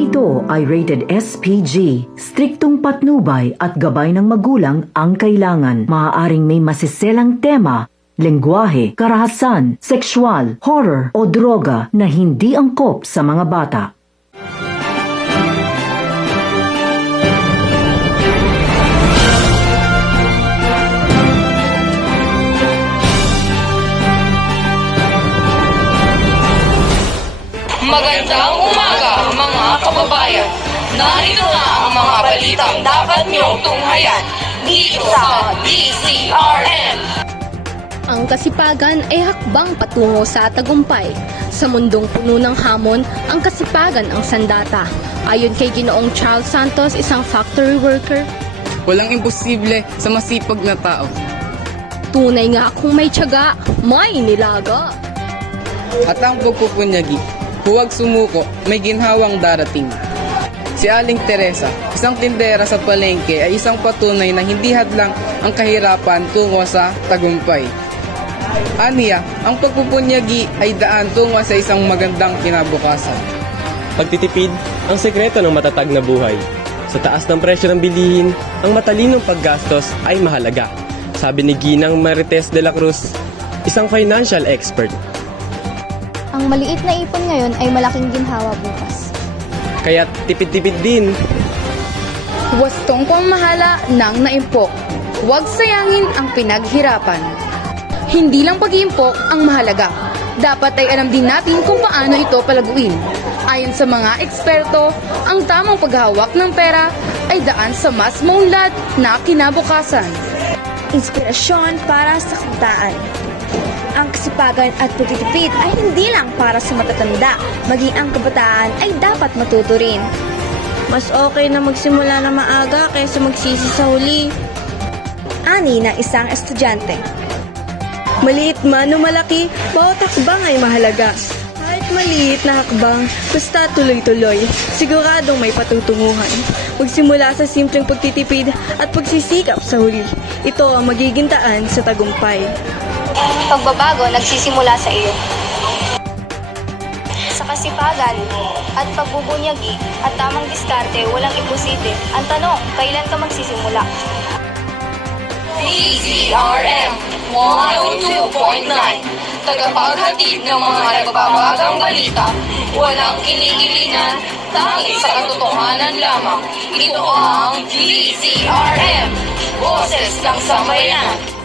ito ay rated SPG. Striktong patnubay at gabay ng magulang ang kailangan. Maaaring may masiselang tema, lengguwahe, karahasan, sexual, horror o droga na hindi angkop sa mga bata. Magandang umaga mga kababayan. Narito na ang mga balitang dapat niyong tunghayan dito sa DCRM. Ang kasipagan ay hakbang patungo sa tagumpay. Sa mundong puno ng hamon, ang kasipagan ang sandata. Ayon kay Ginoong Charles Santos, isang factory worker, walang imposible sa masipag na tao. tunay nga kung may tiyaga, may nilaga. At ang pagpupunyagi, huwag sumuko, may ginhawang darating. Si Aling Teresa, isang tindera sa palengke, ay isang patunay na hindi hadlang ang kahirapan tungo sa tagumpay. Aniya, ang pagpupunyagi ay daan tungo sa isang magandang kinabukasan. Pagtitipid, ang sekreto ng matatag na buhay. Sa taas ng presyo ng bilihin, ang matalinong paggastos ay mahalaga. Sabi ni Ginang Marites de la Cruz, isang financial expert. Ang maliit na ipon ngayon ay malaking ginhawa bukas. Kaya tipid-tipid din. Wastong pamahala ng naimpok. Huwag sayangin ang pinaghirapan. Hindi lang pag-iimpok ang mahalaga. Dapat ay alam din natin kung paano ito palaguin. Ayon sa mga eksperto, ang tamang paghawak ng pera ay daan sa mas maunlad na kinabukasan. Inspirasyon para sa kabataan. Ang kasipagan at pagtitipid ay hindi lang para sa matatanda, maging ang kabataan ay dapat matuto rin. Mas okay na magsimula na maaga kaysa magsisi sa huli. Ani na isang estudyante. Maliit man o malaki, bawat hakbang ay mahalaga. Kahit maliit na hakbang, basta tuloy-tuloy, siguradong may patutunguhan. Magsimula sa simpleng pagtitipid at pagsisikap sa huli. Ito ang magiging daan sa tagumpay. Pagbabago nagsisimula sa iyo. Sa kasipagan at pagbubunyagi at tamang diskarte, walang imposible. Ang tanong, kailan ka magsisimula? DCRM 102.9, tagapaghatid ng mga nagbabagang balita. Walang kinikilingan, tanging sa katotohanan lamang. Ito ang DCRM, boses ng sambayanan.